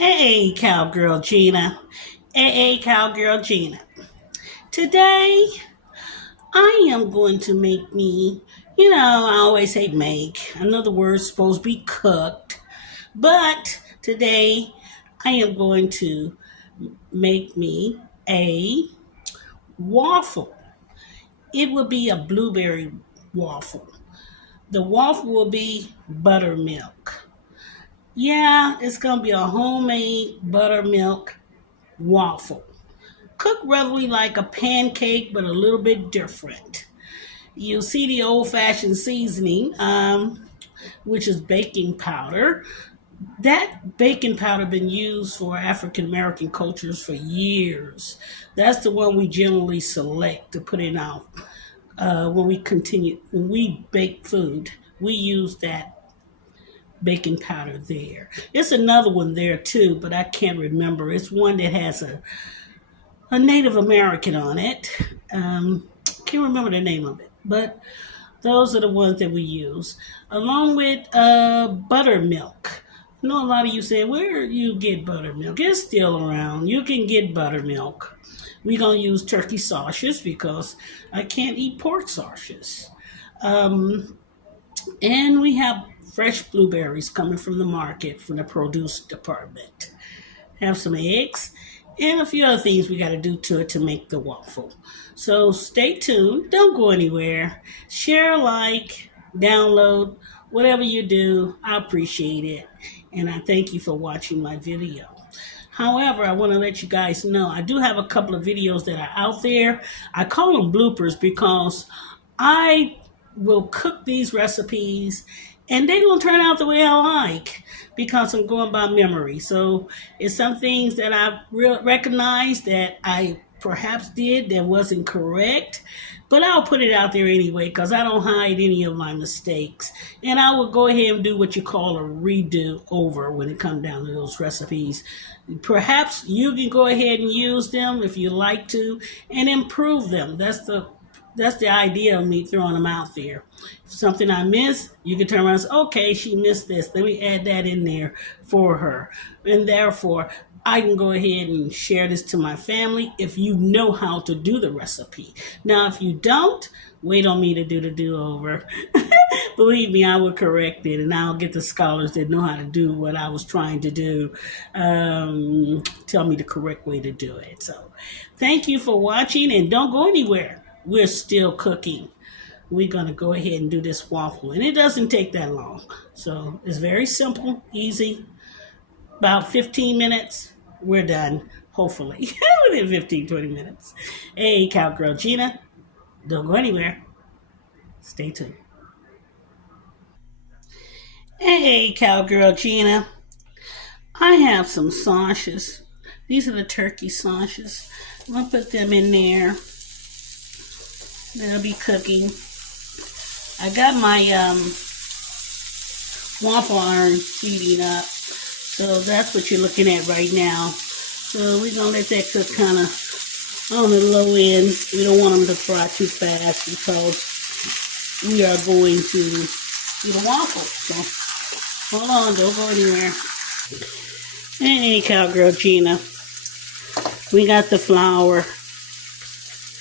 Hey, Cowgirl Gina. Hey, Cowgirl Gina. Today, I am going to make me, I always say make. I know the word's supposed to be cooked, but today I am going to make me a waffle. It will be a blueberry waffle. The waffle will be buttermilk. Yeah, it's going to be a homemade buttermilk waffle. Cooked roughly like a pancake, but a little bit different. You'll see the old fashioned seasoning, which is baking powder. That baking powder been used for African American cultures for years. That's the one we generally select to put in our when we bake food. We use that baking powder there. It's another one there too, but I can't remember. It's one that has a Native American on it. Can't remember the name of it, but those are the ones that we use, along with buttermilk. I know a lot of you say, where you get buttermilk? It's still around. You can get buttermilk. We're going to use turkey sausages because I can't eat pork sausages. And we have fresh blueberries coming from the market from the produce department. Have some eggs, and a few other things we got to do to it to make the waffle. So stay tuned. Don't go anywhere. Share, like, download, whatever you do. I appreciate it. And I thank you for watching my video. However, I want to let you guys know I do have a couple of videos that are out there. I call them bloopers because I will cook these recipes and they don't turn out the way I like because I'm going by memory. So it's some things that I recognize that I perhaps did that wasn't correct, but I'll put it out there anyway because I don't hide any of my mistakes. And I will go ahead and do what you call a redo over when it comes down to those recipes. Perhaps you can go ahead and use them if you like to and improve them. That's the idea of me throwing them out there. If something I miss, you can turn around and say, okay, she missed this. Let me add that in there for her. And therefore, I can go ahead and share this to my family if you know how to do the recipe. Now, if you don't, wait on me to do the do-over. Believe me, I will correct it, and I'll get the scholars that know how to do what I was trying to do, tell me the correct way to do it. So thank you for watching, and don't go anywhere. We're still cooking. We're going to go ahead and do this waffle, and it doesn't take that long. So it's very simple, easy. About 15 minutes, we're done, hopefully, within 15, 20 minutes. Hey, Cowgirl Gina, don't go anywhere. Stay tuned. Hey, Cowgirl Gina, I have some sausages. These are the turkey sausages. I'm going to put them in there. They'll be cooking. I got my waffle iron heating up. So that's what you're looking at right now. So we're going to let that cook kind of on the low end. We don't want them to fry too fast because we are going to do the waffle. So hold on, don't go anywhere. Hey, Cowgirl Gina. We got the flour.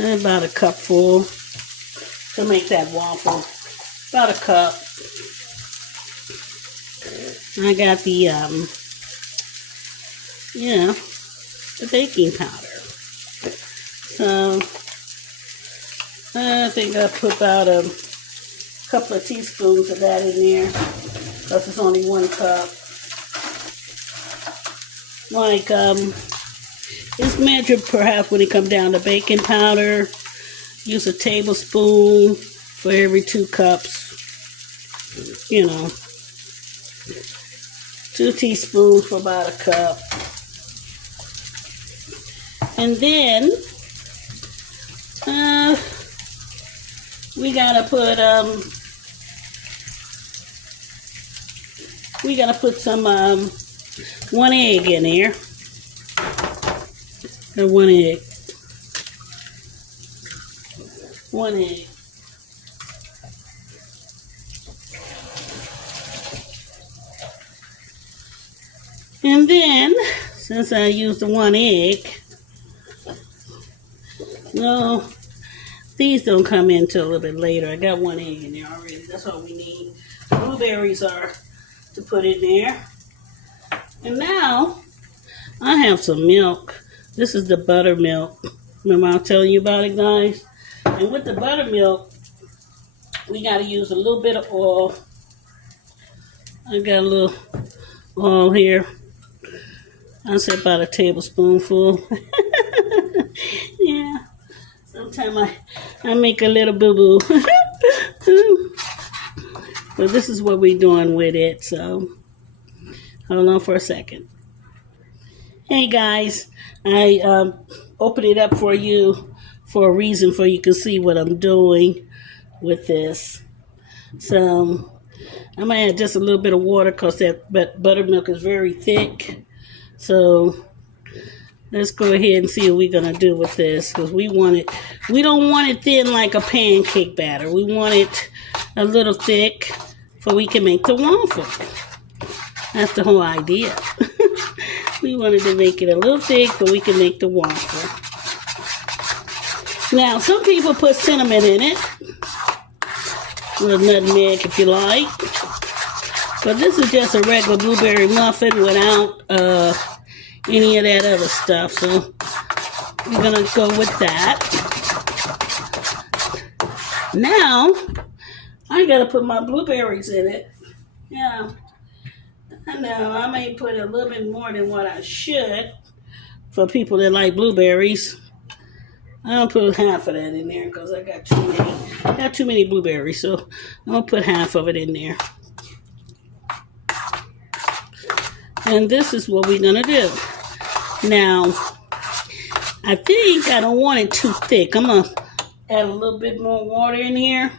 About a cup full to make that waffle. About a cup. I got the, the baking powder. So, I think I put about a couple of teaspoons of that in there because it's only 1 cup. Like, it's measured perhaps when it comes down to baking powder. Use a tablespoon for every 2 cups. 2 teaspoons for about a cup. And then we gotta put some 1 egg in there. Or 1 egg. 1 egg. And then since I used the 1 egg, no, these don't come in till a little bit later. I got 1 egg in there already. That's all we need. Blueberries are to put in there. And now I have some milk. This is the buttermilk. Remember I was telling you about it, guys? And with the buttermilk, we got to use a little bit of oil. I got a little oil here. I say about a tablespoonful. Yeah. Sometimes I make a little boo-boo. But this is what we're doing with it. So hold on for a second. Hey guys, I opened it up for you for a reason, for you can see what I'm doing with this. So I'm going to add just a little bit of water because that buttermilk is very thick. So let's go ahead and see what we're going to do with this, because we don't want it thin like a pancake batter. We want it a little thick so we can make the waffle. That's the whole idea. We wanted to make it a little thick so we can make the waffle. Now, some people put cinnamon in it, or nutmeg if you like. But this is just a regular blueberry muffin without any of that other stuff. So we're going to go with that. Now, I got to put my blueberries in it. Yeah. I know, I may put a little bit more than what I should for people that like blueberries. I'll put half of that in there because I got too many blueberries. So I'm going to put half of it in there. And this is what we're going to do. Now, I think I don't want it too thick. I'm going to add a little bit more water in here.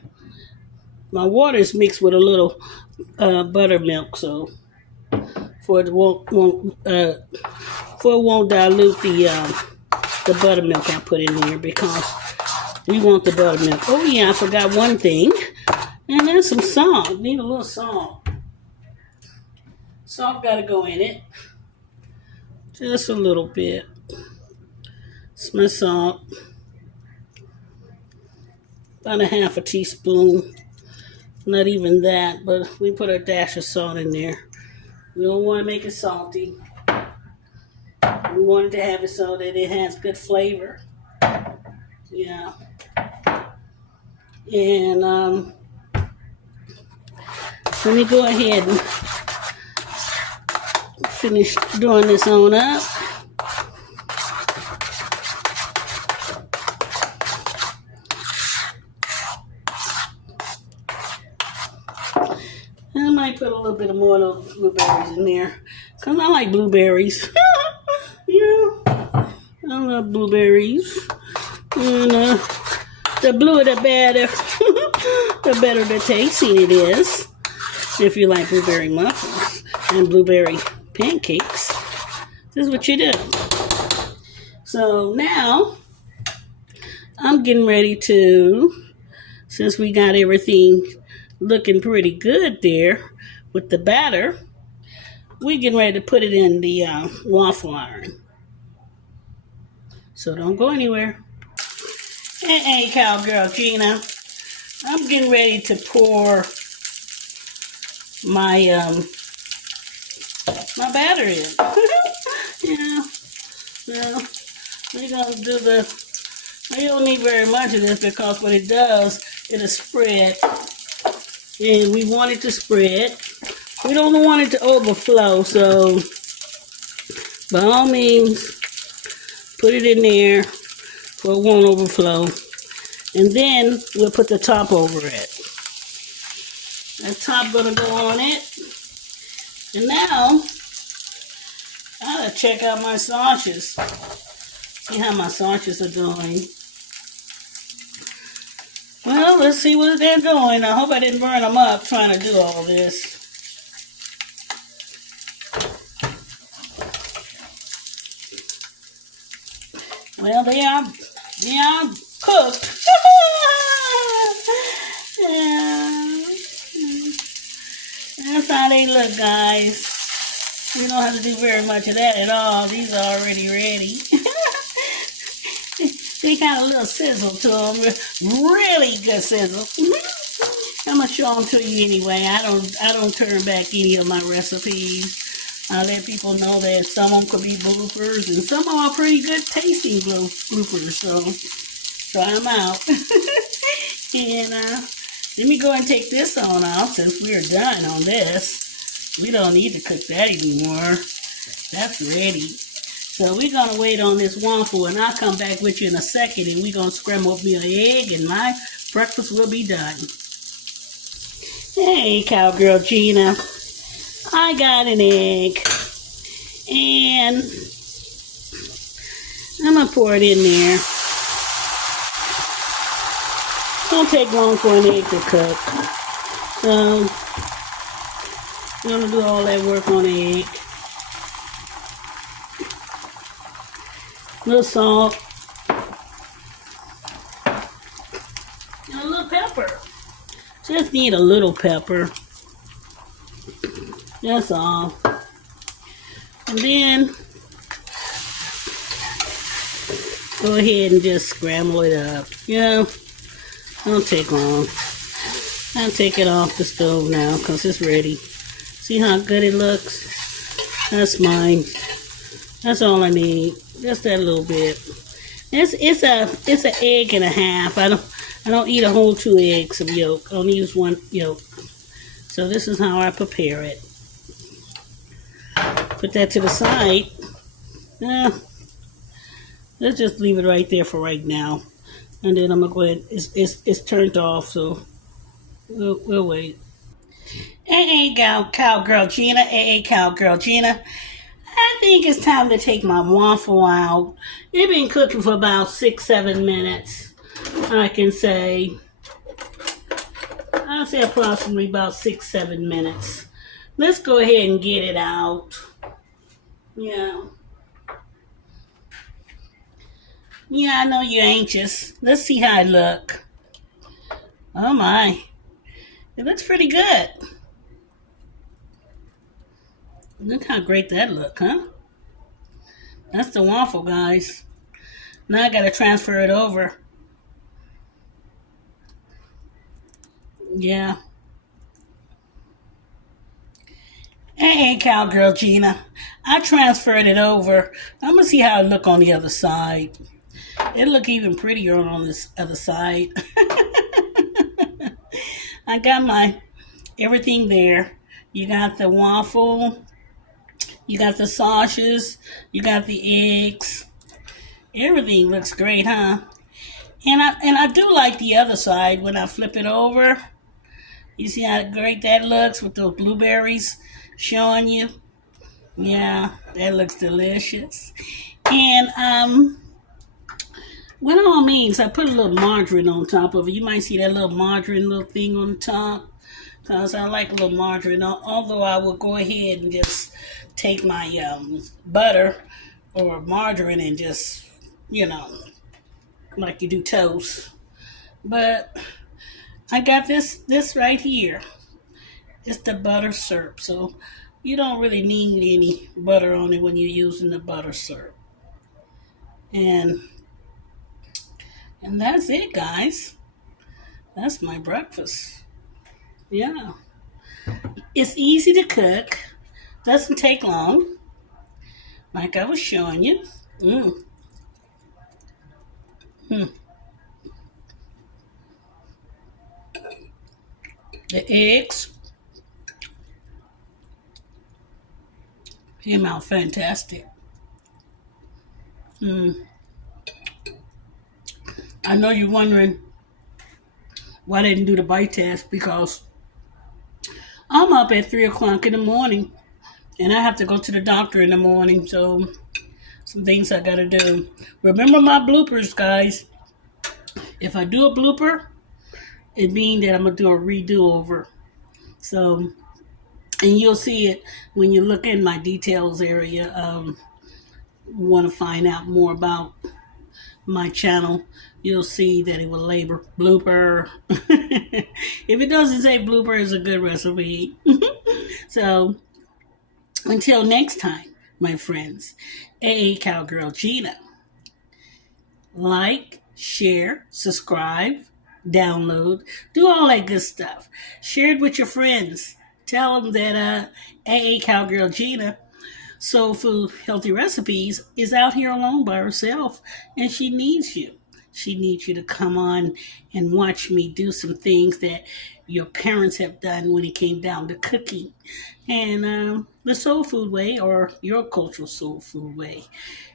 My water is mixed with a little buttermilk, so for it won't dilute the buttermilk I put in here, because we want the buttermilk. Oh yeah, I forgot one thing, and that's some salt. Need a little salt. Salt got to go in it, just a little bit. It's my salt, about a half a teaspoon. Not even that, but we put a dash of salt in there. We don't want to make it salty. We wanted to have it so that it has good flavor. Yeah. And let me go ahead and finish doing this on up. I might put a little bit more of those blueberries in there, because I like blueberries. Yeah, I love blueberries. And the bluer the better. The better the tasting it is. If you like blueberry muffins and blueberry pancakes, this is what you do. So now, I'm getting ready to, since we got everything looking pretty good there with the batter, we're getting ready to put it in the waffle iron. So don't go anywhere. Hey, Cowgirl Gina. I'm getting ready to pour my my batter in. Yeah. So we're gonna do we don't need very much of this, because what it does, it'll spread. And we want it to spread. We don't want it to overflow, so by all means, put it in there so it won't overflow. And then we'll put the top over it. That top gonna go on it. And now, I gotta check out my sausages. See how my sausages are doing. Well, let's see where they're going. I hope I didn't burn them up trying to do all this. Well, they are cooked. Yeah. That's how they look, guys. You don't have to do very much of that at all. These are already ready. They got a little sizzle to them, really good sizzle. I'm gonna show them to you anyway. I don't turn back any of my recipes. I let people know that some of them could be bloopers and some of them are pretty good tasting bloopers. So I'm out. And let me go and take this on off since we're done on this. We don't need to cook that anymore. That's ready. So we're going to wait on this waffle, and I'll come back with you in a second, and we're going to scramble up me an egg, and my breakfast will be done. Hey, Cowgirl Gina. I got an egg, and I'm going to pour it in there. Don't take long for an egg to cook. So, I'm going to do all that work on the egg. A little salt. And a little pepper. Just need a little pepper. That's all. And then, go ahead and just scramble it up. Yeah. Don't take long. I'll take it off the stove now because it's ready. See how good it looks? That's mine. That's all I need. Just that little bit. It's an egg and a half. I don't eat a whole 2 eggs of yolk. I only use 1 yolk. So this is how I prepare it. Put that to the side. Let's just leave it right there for right now. And then I'm gonna go ahead. It's turned off, so we'll wait. Hey, Cowgirl Gina. Hey, Cowgirl Gina. I think it's time to take my waffle out. It's been cooking for about 6-7 minutes. I can say. I'll say approximately about 6-7 minutes. Let's go ahead and get it out. Yeah. Yeah, I know you're anxious. Let's see how it look. Oh my. It looks pretty good. Look how great that look, huh? That's the waffle, guys. Now I gotta transfer it over. Yeah. Hey, Cowgirl Gina. I transferred it over. I'm gonna see how it look on the other side. It look even prettier on this other side. I got my everything there. You got the waffle. You got the sausages. You got the eggs. Everything looks great, huh? And I do like the other side when I flip it over. You see how great that looks with those blueberries showing you? Yeah, that looks delicious. And by all means, I put a little margarine on top of it. You might see that little margarine little thing on the top. Because I like a little margarine. Although I will go ahead and just take my butter or margarine and just, like you do toast. But I got this right here. It's the butter syrup. So you don't really need any butter on it when you're using the butter syrup. And that's it, guys. That's my breakfast. Yeah. It's easy to cook. Doesn't take long. Like I was showing you. Mm. Mm. The eggs came out fantastic. Mm. I know you're wondering why I didn't do the bite test because I'm up at 3 o'clock in the morning and I have to go to the doctor in the morning. So some things I gotta do. Remember my bloopers, guys. If I do a blooper, it means that I'm gonna do a redo over. So, and you'll see it when you look in my details area. Want to find out more about my channel, you'll see that it will label blooper. If it doesn't say blooper, it's a good recipe. So Until next time, my friends, AA Cowgirl Gina. Like, share, subscribe, download, do all that good stuff. Share it with your friends. Tell them that AA Cowgirl Gina Soul Food Healthy Recipes is out here alone by herself and she needs you. She needs you to come on and watch me do some things that your parents have done when it came down to cooking. And the soul food way or your cultural soul food way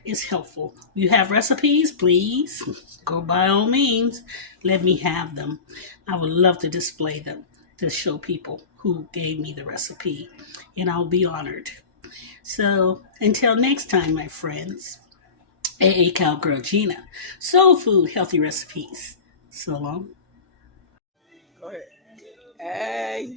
is helpful. You have recipes, please go by all means. Let me have them. I would love to display them to show people who gave me the recipe, and I'll be honored. So until next time, my friends, AA Cowgirl Gina, Soul Food Healthy Recipes. So long. Go ahead. Hey.